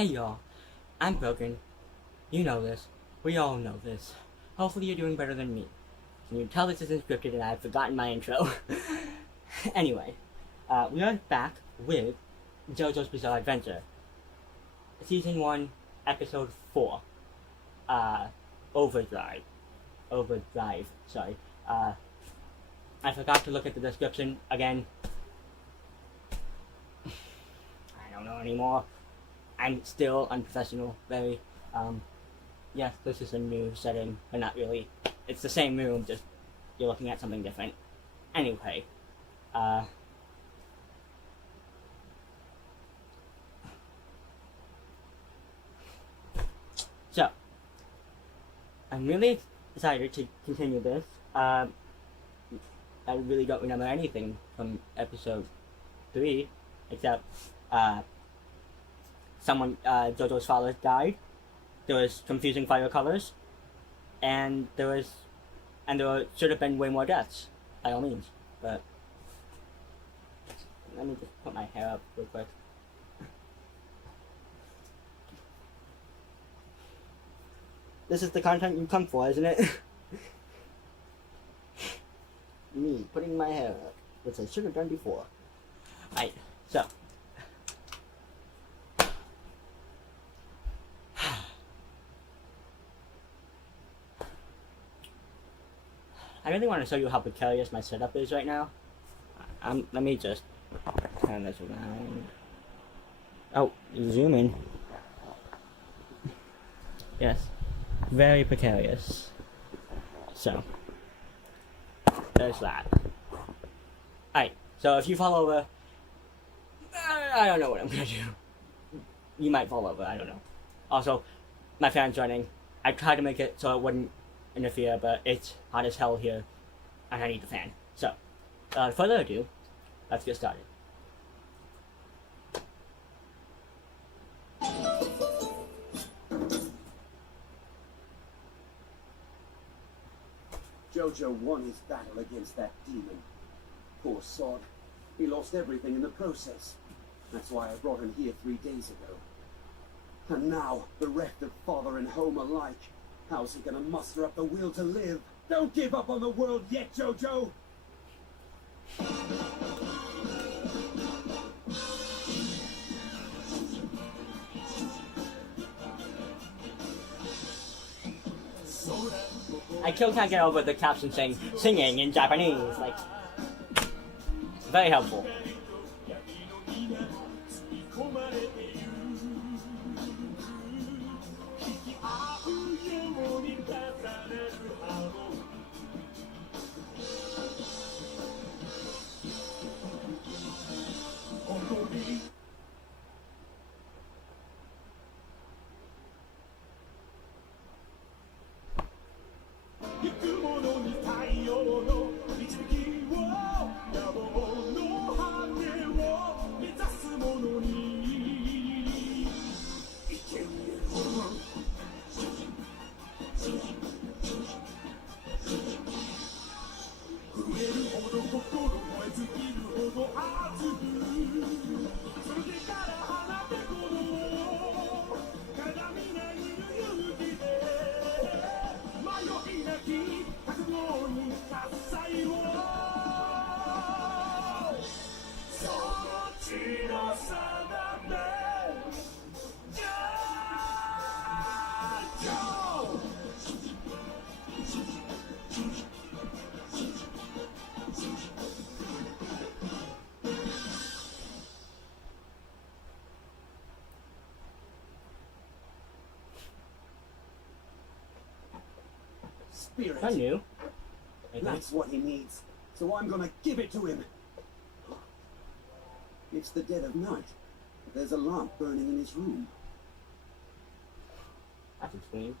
Hey y'all, I'm broken. You know this. We all know this. Hopefully you're doing better than me. Can you tell this isn't scripted and I've forgotten my intro? Anyway, we are back with JoJo's Bizzarre Adventure. Season 1, Episode 4. Overdrive. Overdrive, sorry. I forgot to look at the description again. I don't know anymore. I'm still unprofessional, very. Yes, this is a new setting, but not really. It's the same room, just you're looking at something different. Anyway, so, I'm really excited to continue this. I really don't remember anything from episode 3, except, JoJo's father died. There was confusing fire colors, and there should have been way more deaths, by all means. But let me just put my hair up real quick. This is the content you come for, isn't it? Me putting my hair up, which I should have done before. Alright, so. I really want to show you how precarious my setup is right now. Let me just turn this around. Oh, zoom in. Yes, very precarious. So, there's that. Alright, so if you fall over, I don't know what I'm gonna do. You might fall over, I don't know. Also, my fan's running. I tried to make it so it wouldn't interfere, but it's hot as hell here, and I need the fan. So, without further ado, let's get started. JoJo won his battle against that demon. Poor sod. He lost everything in the process. That's why I brought him here 3 days ago. And now, bereft of father and home alike, how's he gonna muster up the will to live? Don't give up on the world yet, JoJo! I still can't get over the caption saying singing in Japanese, like, very helpful. Spirit. I knew. That's what he needs. So I'm gonna give it to him. It's the dead of night. But there's a lamp burning in his room. That's explained.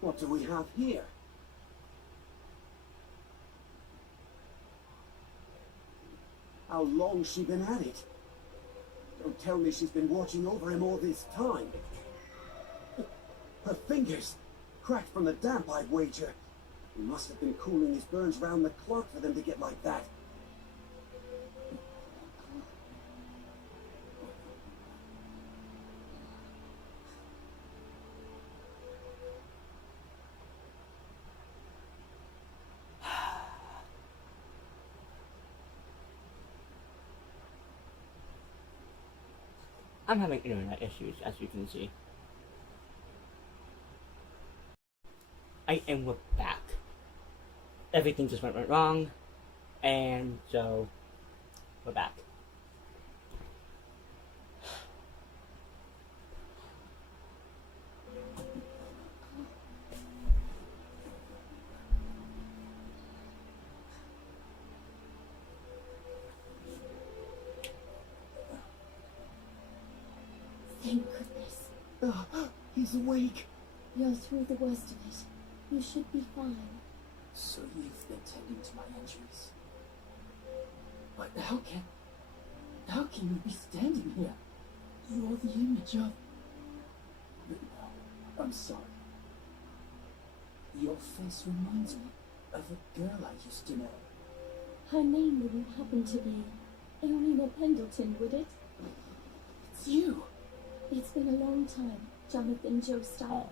What do we have here? How long's she been at it? Don't tell me she's been watching over him all this time. Her fingers, cracked from the damp, I'd wager. He must have been cooling his burns round the clock for them to get like that. I'm having internet issues, as you can see. And we're back. Everything just went wrong, and so we're back. Thank goodness. He's awake. You're through the worst of it. You should be fine. So you've been tending to my injuries. But how can you be standing here? You're the image of... But no, I'm sorry. Your face reminds me of a girl I used to know. Her name wouldn't happen to be Irina Pendleton, would it? It's you! It's been a long time, Jonathan Joestar.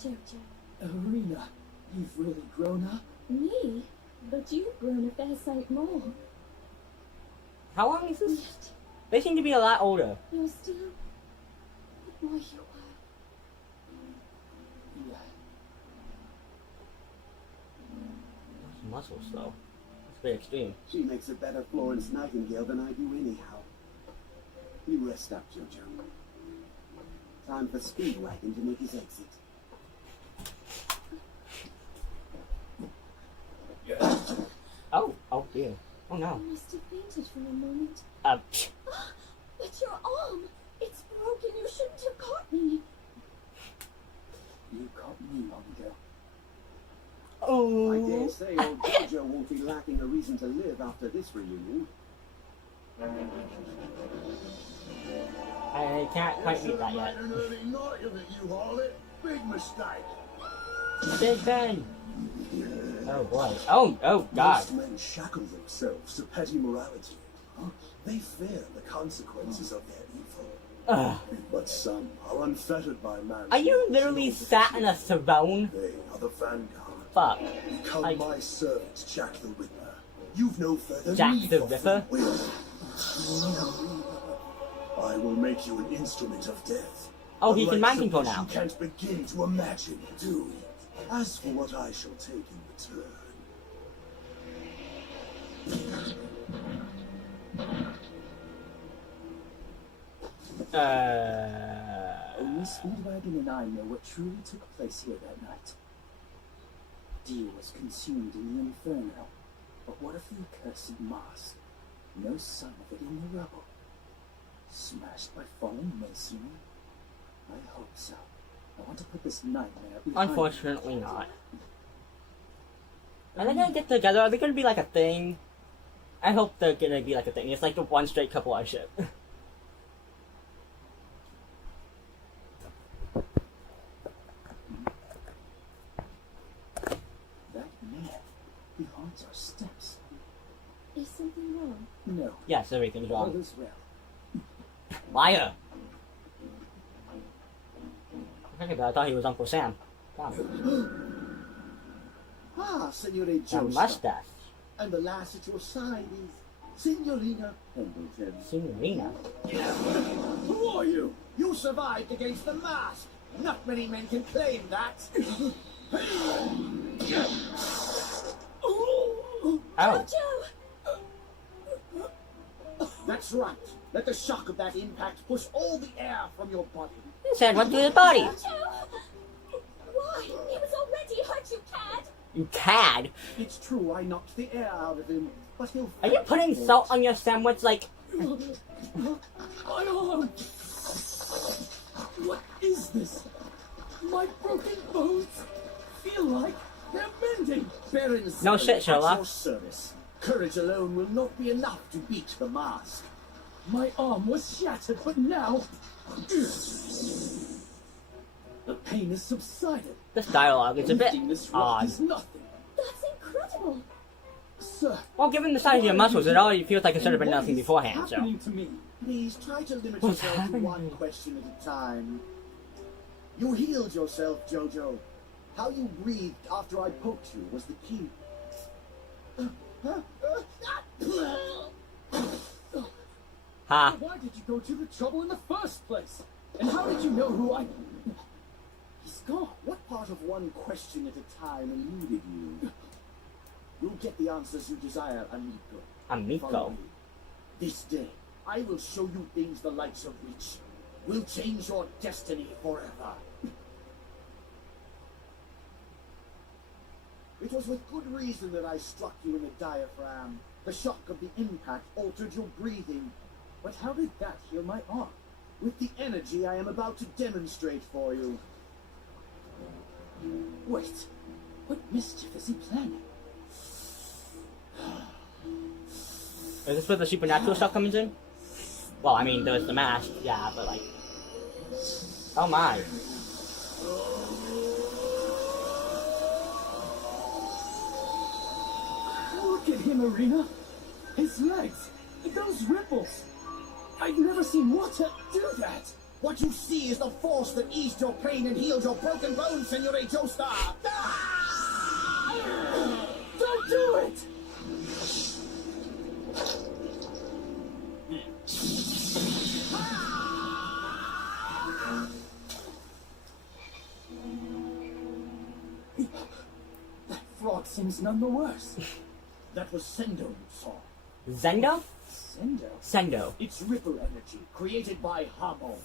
Jojo. Irina, you've really grown up. Me? But you've grown a fair sight more. How long is this? Yet, They seem to be a lot older. you're still the boy you were. Yeah. Those muscles, though. It's very extreme. She makes a better Florence Nightingale than I do anyhow. You rest up, Jojo. Time for Speedwagon to make his exit. Oh dear. Oh no. You must have fainted for a moment. Psh. But your arm! It's broken. You shouldn't have caught me. You caught me long ago. Oh. I dare say old Jojo won't be lacking a reason to live after this reunion. I can't quite read that yet. An early night of it, you haul it. Big mistake. Big Ben. Oh boy. Oh God. Most men shackle themselves to petty morality. They fear the consequences of their evil. Ugh. But some are unfettered by man's Are you laws literally and all sat in a throne? They are the vanguard. Fuck. Become Like- my servant, Jack the Ripper. You've no further Jack need the for Ripper? free will. I will make you an instrument of death. Oh, he can Unlike mind control something now. You can't begin to imagine doing. As for what I shall take in return, Only Speedwagon and I know what truly took place here that night. Dio was consumed in the inferno, but what of the accursed mask? No sign of it in the rubble. Smashed by falling masonry? I hope so. I want to put this nightmare behind me. Unfortunately not. Are they gonna get together? Are they gonna be like a thing? I hope they're gonna be like a thing. It's like the one straight couple I ship. That man, he haunts our steps. Is something wrong? No, Yes, everything's all wrong. is well. Liar! I thought he was Uncle Sam. God. Ah, Signore That Joestar. mustache. And the lass at your side is Signorina Pendleton. Signorina. Who are you? You survived against the mask. Not many men can claim that. Oh. Jojo! That's right. Let the shock of that impact push all the air from your body. His head went through his body. Jojo! Why? He was already hurt, you cad! You cad. It's true, I knocked the air out of him, but he'll... Are you putting salt on your sandwich like... My arm! What is this? My broken bones feel like they're mending. Baron's No shit, at Sherlock. your service. Courage alone will not be enough to beat the mask. My arm was shattered, but now the pain has subsided. This dialogue is a bit Lifting this rock odd. is nothing. That's incredible! Sir, Well, given the size of your muscles, it already feels like it should have been what nothing is beforehand, so... happening to me? Please try to limit What's yourself to happening? one question at a time. You healed yourself, Jojo. How you breathed after I poked you was the key. Ha. Why did you go to the trouble in the first place? And how did you know who I... He's gone. What part of one question at a time eluded you? You'll get the answers you desire, amigo. Amigo. Follow me. This day, I will show you things the likes of which will change your destiny forever. It was with good reason that I struck you in the diaphragm. The shock of the impact altered your breathing. But how did that heal my arm? With the energy I am about to demonstrate for you. Wait, what mischief is he planning? Is this where the supernatural stuff comes in? Well, I mean, there's the mask, yeah, but like... Oh my. Look at him, Arena. His legs, those ripples. I've never seen water do that. What you see is the force that eased your pain and healed your broken bones, Senor Joestar. Don't do it! That frog seems none the worse. That was Sendo you saw. Zendo? Sendo? Sendo. It's ripple energy created by Hamon.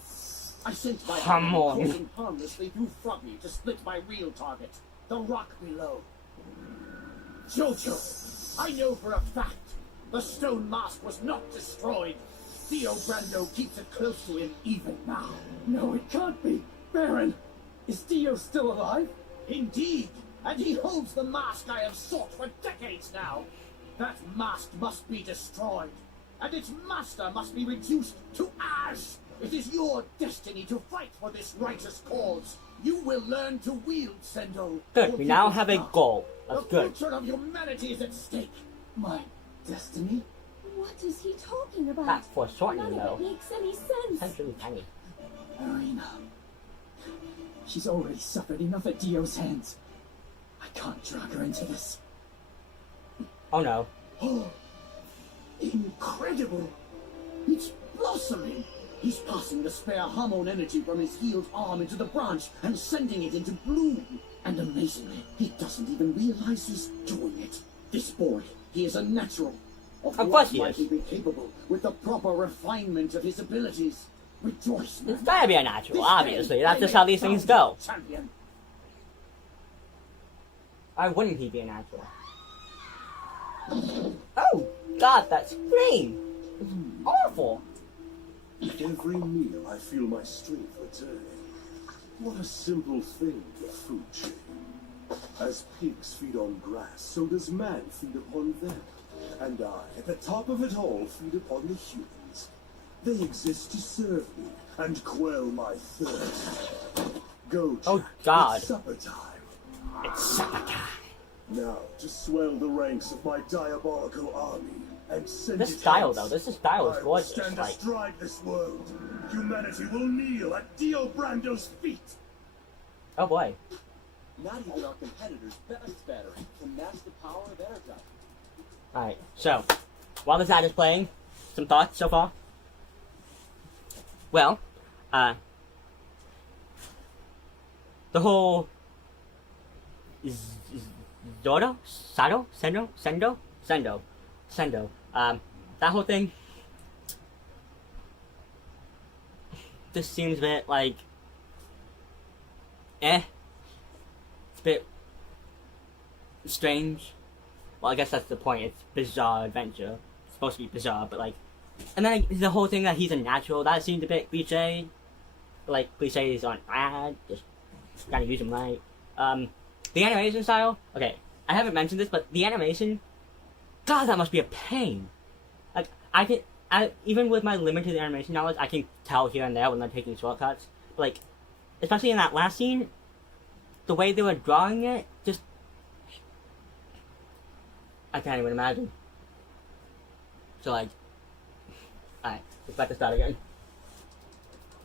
I sent my Hamon. coursing harmlessly through Froggy to split my real target, the rock below. JoJo, I know for a fact the stone mask was not destroyed. Theo Brando keeps it close to him even now. No, it can't be. Baron, is Dio still alive? Indeed, and he holds the mask I have sought for decades now. That mask must be destroyed, and its master must be reduced to ash. It is your destiny to fight for this righteous cause. You will learn to wield Sendo. Good, we now have a goal. That's The good. future of humanity is at stake. My destiny? What is he talking about? That's foreshortening, None of though. it makes any sense. That's really tiny. Arena. She's already suffered enough at Dio's hands. I can't drag her into this. Oh no. Oh, incredible! It's blossoming! He's passing the spare hormone energy from his healed arm into the branch and sending it into bloom. And amazingly, he doesn't even realize he's doing it. This boy, he is a natural. Of what course he might is. he be capable with the proper refinement of his abilities? Rejoice, man. It's gotta be a natural, This obviously. day, That's I just make how these things go. Champion. Why wouldn't he be a natural? Oh, God, that scream! It's awful. Every meal I feel my strength returning. What a simple thing, the food chain. As pigs feed on grass, so does man feed upon them. And I, at the top of it all, feed upon the humans. They exist to serve me and quell my thirst. Go, Oh, Jack, God. it's supper time. It's supper time. Now, to swell the ranks of my diabolical army and send This it style, hence, though, this style is I will gorgeous. stand Like, astride this world. Humanity will kneel at Dio Brando's feet. oh boy. Not even our competitors' best battery can match the power of Energize. Alright, so, while this ad is playing, some thoughts so far? Well, the whole Zordo? Sado? Sendo? Sendo? Sendo. Sendo. That whole thing just seems a bit like it's a bit strange. Well, I guess that's the point. It's bizarre adventure. It's supposed to be bizarre, but like, and then the whole thing that he's a natural, that seemed a bit cliche. Like, cliches aren't bad, just gotta use them right. The animation style, okay, I haven't mentioned this, but the animation, God, that must be a pain. Like, even with my limited animation knowledge, I can tell here and there when they're taking shortcuts. But like, especially in that last scene, the way they were drawing it, just, I can't even imagine. So like, alright, let's back to start again.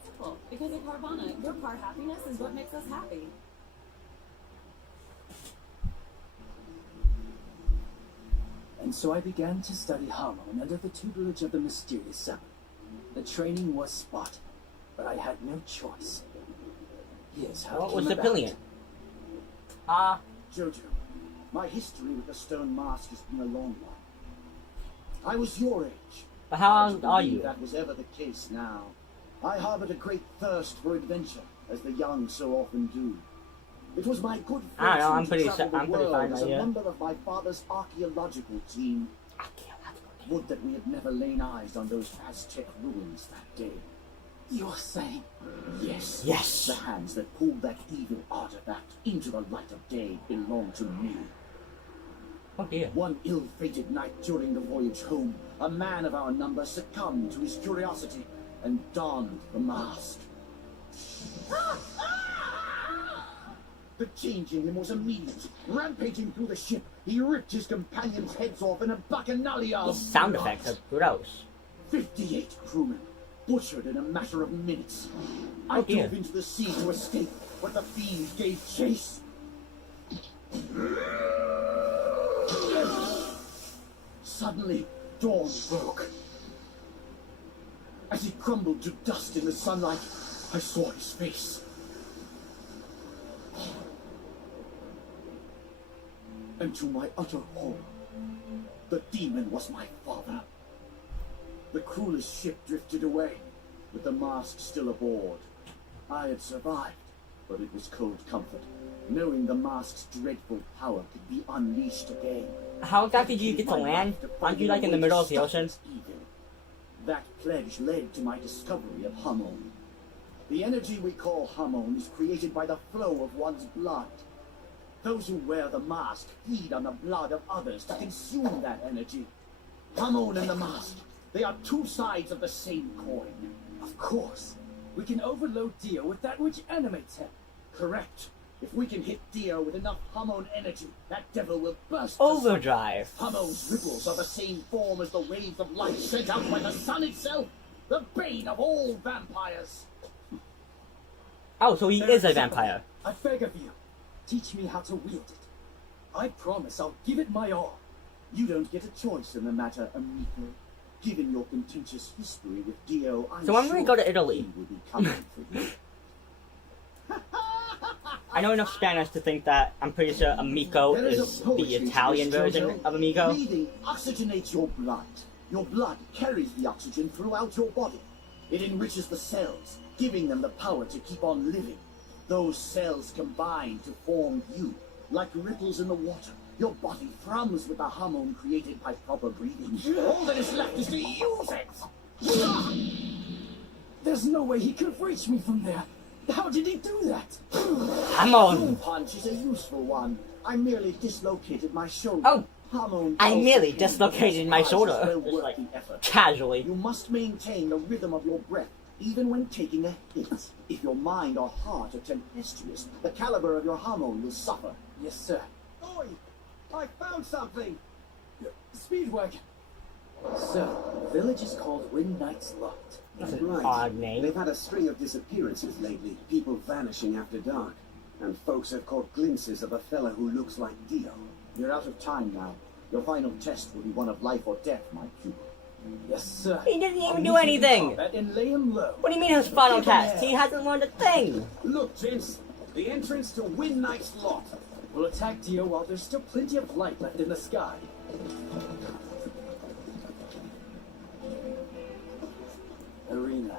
Simple. Because at Carvana, your car happiness is what makes us happy. And so I began to study Harmon under the tutelage of the mysterious Seven. The training was spot, but I had no choice. Here's how What it was came the about. pillion? Jojo, my history with the stone mask has been a long one. I was your age. But how Hard old to are believe you? That was ever the case now. I harbored a great thirst for adventure, as the young so often do. It was my good fortune I don't know, I'm to pretty travel the I'm pretty world fine as right a here. member of my father's archaeological team. Would that we had never lain eyes on those Aztec ruins that day. You're saying Yes. Yes. The hands that pulled that evil artifact into the light of day belong to me. Oh dear. One ill-fated night during the voyage home, a man of our number succumbed to his curiosity and donned the mask. The change in him was immediate. Rampaging through the ship, he ripped his companions' heads off in a bacchanalia The of sound blood. effects are gross. 58 crewmen, butchered in a matter of minutes. I Oh, dear. dove into the sea to escape, but the fiend gave chase. Suddenly, dawn broke. As he crumbled to dust in the sunlight, I saw his face. And to my utter horror, the demon was my father. The crewless ship drifted away, with the mask still aboard. I had survived, but it was cold comfort, knowing the mask's dreadful power could be unleashed again. How exactly did you get to My land? life to Aren't you find like a in the way middle to of the stop ocean? its evil. That pledge led to my discovery of Hamon. The energy we call Hamon is created by the flow of one's blood. Those who wear the mask feed on the blood of others to consume that energy. Hamon and the mask, they are two sides of the same coin. Of course. We can overload Dio with that which animates him. Correct. If we can hit Dio with enough Hamon energy, that devil will burst. Overdrive. Hamon's ripples are the same form as the waves of light sent out by the sun itself, the bane of all vampires. Oh, so he is a vampire. I beg of you, teach me how to wield it. I promise I'll give it my all. You don't get a choice in the matter, amigo. Given your contentious history with Dio, I'm So when sure we go to Italy? he will be coming for you. I know enough Spanish to think that I'm pretty sure Amico There is a is poetry the to Italian this, version Jojo. of Amigo. Breathing oxygenates your blood. Your blood carries the oxygen throughout your body. It enriches the cells, giving them the power to keep on living. Those cells combine to form you, like ripples in the water. Your body thrums with the hormone created by proper breathing. All that is left is to use it. There's no way he could reach me from there. How did he do that? I'm Boom on. punch is a useful one. I merely dislocated my shoulder. Oh, Hormone I also merely can dislocated my twice as shoulder. well Just worth like the effort. casually. You must maintain the rhythm of your breath, even when taking a hit. If your mind or heart are tempestuous, the caliber of your hormone will suffer. Yes, sir. Oi! I found something! Speedwagon. Sir, the village is called Wind Knight's Lot. That's an odd name. They've had a string of disappearances lately, people vanishing after dark. And folks have caught glimpses of a fella who looks like Dio. You're out of time now. Your final test will be one of life or death, my pupil. Yes, sir. He didn't I'll even meet do him in anything. combat and lay him low. What do you mean his final Give him test? hell. He hasn't learned a thing. Look, gents, the entrance to Wind Knight's Lot. We'll attack Dio while there's still plenty of light left in the sky. Arena,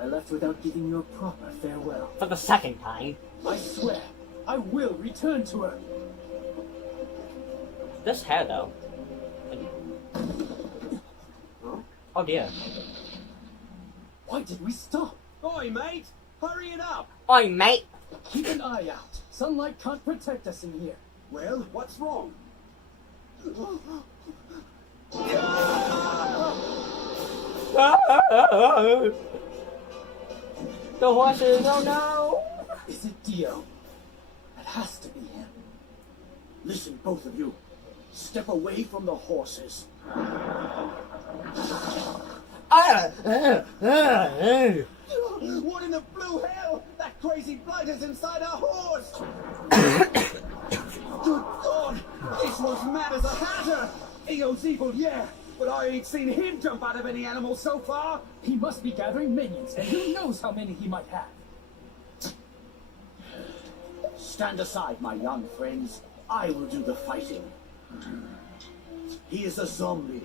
I left without giving you a proper farewell. For the second time. I swear, I will return to her. This hair though. Oh dear. Why did we stop? Oi, mate! Hurry it up! Oi, mate. Keep an eye out. Sunlight can't protect us in here. Well, what's wrong? The horses, oh no. Is it Dio? It has to be him. Listen, both of you. Step away from the horses. What in the blue hell? That crazy blight is inside our horse! Good God! This one's mad as a hatter! Eo's evil, yeah! but I ain't seen him jump out of any animal so far. He must be gathering minions, and who knows how many he might have. Stand aside, my young friends. I will do the fighting. He is a zombie.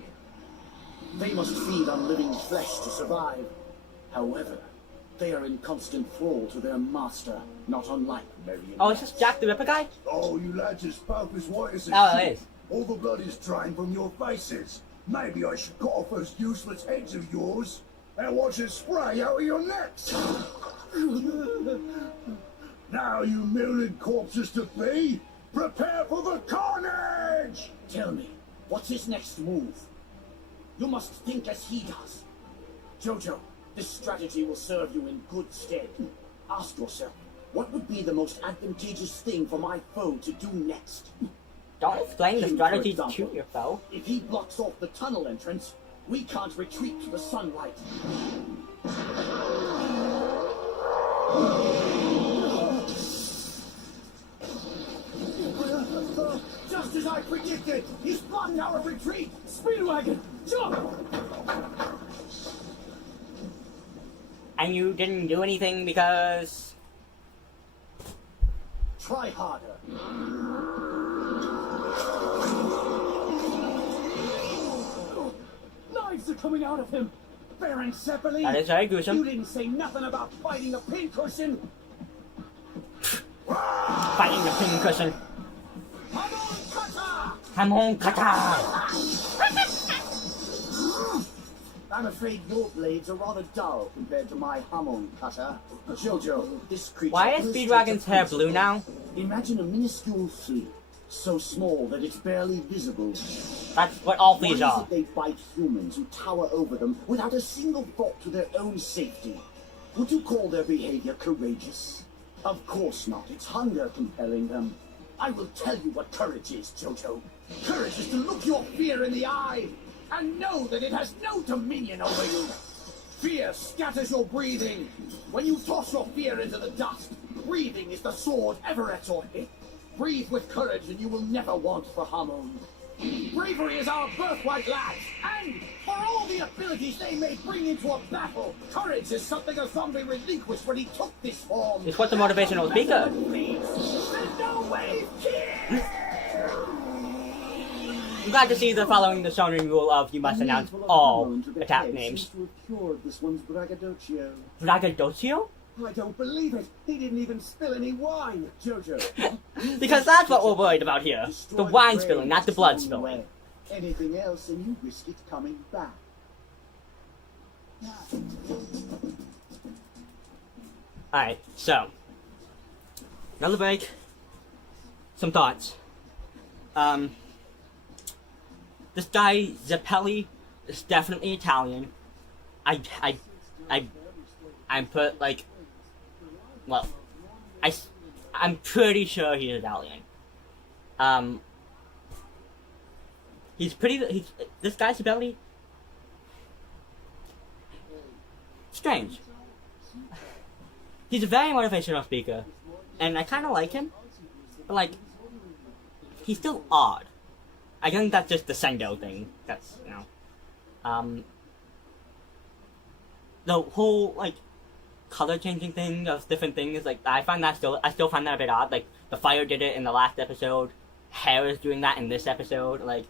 They must feed on living flesh to survive. However, they are in constant thrall to their master, not unlike marionettes. Oh, is this Jack the Ripper guy? Oh, you lads is both as white as a Oh, sheet. it is. All the blood is drained from your faces. Maybe I should cut off those useless heads of yours and watch it spray out of your necks. Now, you million corpses to be, prepare for the carnage! Tell me, what's his next move? You must think as he does. Jojo, this strategy will serve you in good stead. Ask yourself, what would be the most advantageous thing for my foe to do next? Don't explain the Him, for strategy example. to your foe. If he blocks off the tunnel entrance, we can't retreat to the sunlight. Just as I predicted, he's blocked our retreat! Speedwagon, jump! And you didn't do anything because... Try harder. Knives are coming out of him. Baron Zeppeli, That is very you gruesome. didn't say nothing about fighting a pincushion. Fighting the pincushion. Hamon Kata! Hamon kata! I'm afraid your blades are rather dull compared to my Hamon cutter. Jojo, this creature... Why is Speedwagon's hair blue now? Imagine a minuscule flea, so small that it's barely visible. That's what all Why fleas is are. it they bite humans who tower over them without a single thought to their own safety? Would you call their behavior courageous? Of course not. It's hunger compelling them. I will tell you what courage is, Jojo. Courage is to look your fear in the eye and know that it has no dominion over you. Fear scatters your breathing. When you toss your fear into the dust, breathing is the sword ever at your hip. Breathe with courage and you will never want for Hamon. Bravery is our birthright, lads, and for all the abilities they may bring into a battle, courage is something a zombie relinquished when he took this form. It's what the motivational speaker. There's no way here! I'm glad to see they're following the Shonen rule of you must announce all attack names. Seems to have cured this one's braggadocio. Braggadocio? I don't believe it. He didn't even spill any wine. Jojo. Because that's what we're worried about here. The wine spilling, not the blood spilling. Anything else and you risk it coming back. Alright, so. Another break. Some thoughts. This guy, Zeppeli, is definitely Italian. I'm put, like, well, I'm pretty sure he's Italian. This guy, Zeppeli, strange. He's a very motivational speaker, and I kind of like him, but, like, he's still odd. I think that's just the Sendo thing. That's, you know. The whole, like, color changing thing of different things, like, I still find that a bit odd. Like, the fire did it in the last episode, hair is doing that in this episode, like,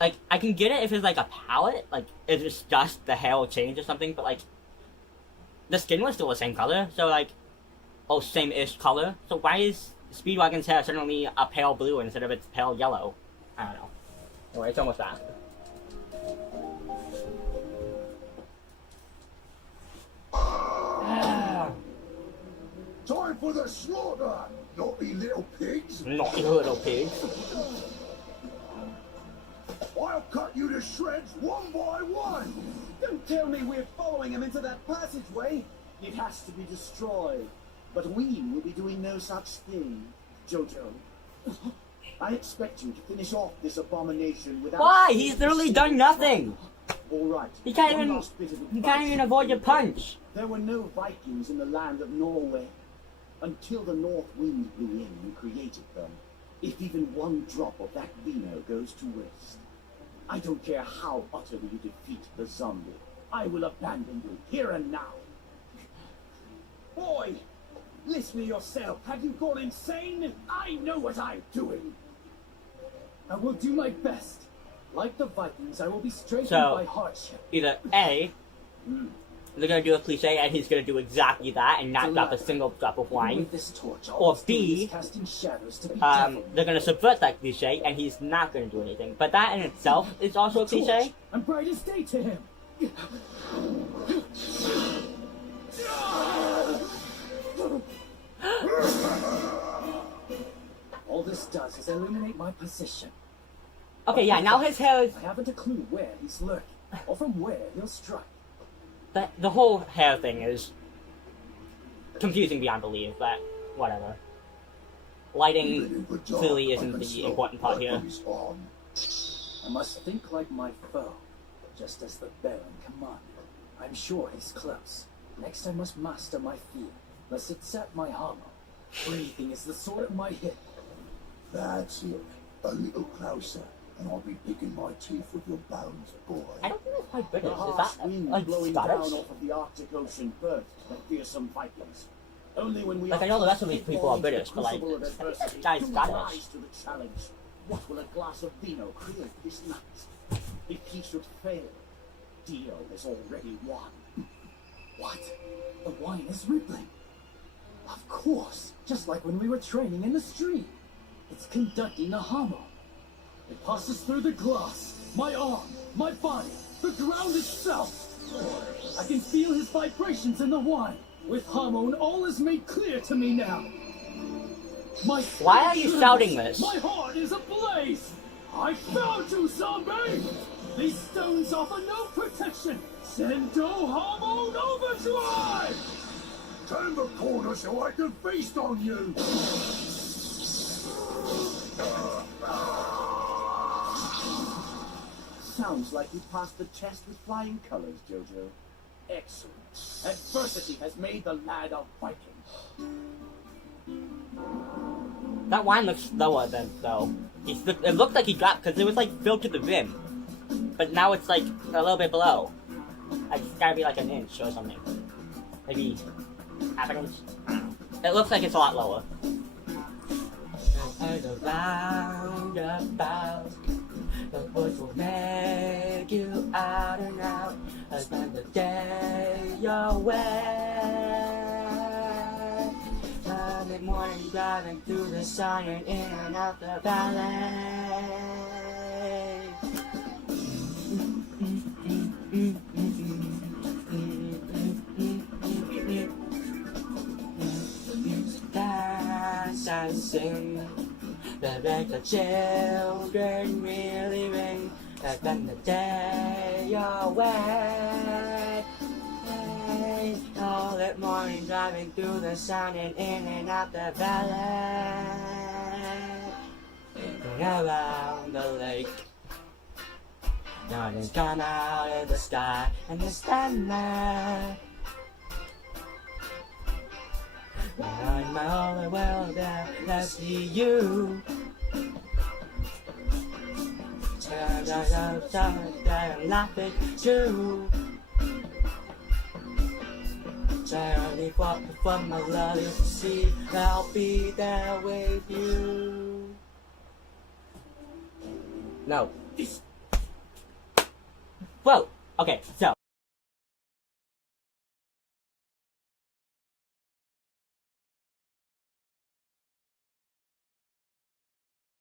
I can get it if it's, like, a palette, like, if it's just the hair will change or something, but, like, the skin was still the same color, so, like, same-ish color, so why is Speedwagon's hair suddenly a pale blue instead of its pale yellow? I don't know. Anyway, it's almost done. Time for the slaughter, naughty little pigs. Naughty little pig. I'll cut you to shreds one by one. Don't tell me we're following him into that passageway. It has to be destroyed, but we will be doing no such thing, Jojo. I expect you to finish off this abomination without... Why? He's literally done nothing! All right. He can't one even, last bit of he can't advice. even avoid your punch! There were no Vikings in the land of Norway until the north wind blew in and created them. If even one drop of that vino goes to waste, I don't care how utterly you defeat the zombie. I will abandon you here and now. Boy, listen to yourself. Have you gone insane? I know what I'm doing. I will do my best. Like the Vikings, I will be strengthened So, by hardship. either A, they're gonna do a cliche and he's gonna do exactly that and not drop a single drop of wine. With this torch, all Or it's doing B, is casting shadows to be devil. they're gonna subvert that cliche and he's not gonna do anything. But that in itself is also a cliche. Torch, I'm bright as day to him. All this does is eliminate my position. Okay, yeah, now his hair is... I haven't a clue where he's lurking, or from where he'll strike. The whole hair thing is confusing beyond belief, but whatever. Lighting clearly isn't the important part here. I must think like my foe, just as the Baron commanded. I'm sure he's close. Next I must master my fear, lest it set my armor. Breathing is the sword at my hip. That's it. A little closer, and I'll be picking my teeth with your bones, boy. I don't think that's quite British. The Is harsh that wind like blowing Scottish? down off of the Arctic Ocean birthed the fearsome Vikings. Only when we Like, are I know the rest of these people are into the British, but, like, crucible of adversity guy's do we Scottish. rise to the challenge. What will a glass of vino create this night? If he should fail, Dio is already won. What? The wine is rippling. Of course, just like when we were training in the stream. It's conducting a hormone. It passes through the glass, my arm, my body, the ground itself. I can feel his vibrations in the wine. With hormone, all is made clear to me now. My Why are you shouting this? My heart is ablaze. I found you, zombie. These stones offer no protection. Sendo hormone overdrive. Turn the corner so I can feast on you! Sounds like you passed the test with flying colors, Jojo. Excellent. Adversity has made the lad a Viking. That wine looks lower than though. It looked like he dropped because it was like filled to the rim, but now it's like a little bit below. It's gotta be like an inch or something. Maybe half an inch. I don't know. It looks like it's a lot lower. Around about, the voice will make you out and out. I spend the day your way. Early morning driving through the sun and in and out the valley. Dance and sing, that make the children really ring. I spend the day your way. All that morning driving through the sun and in and out the valley. Going around the lake. Nothing's come out of the sky and the summer. Behind my whole world there, I see you. Turn I'm laughing too. Charlie fought from my love to see, I'll be there with you. No. Whoa! Okay, so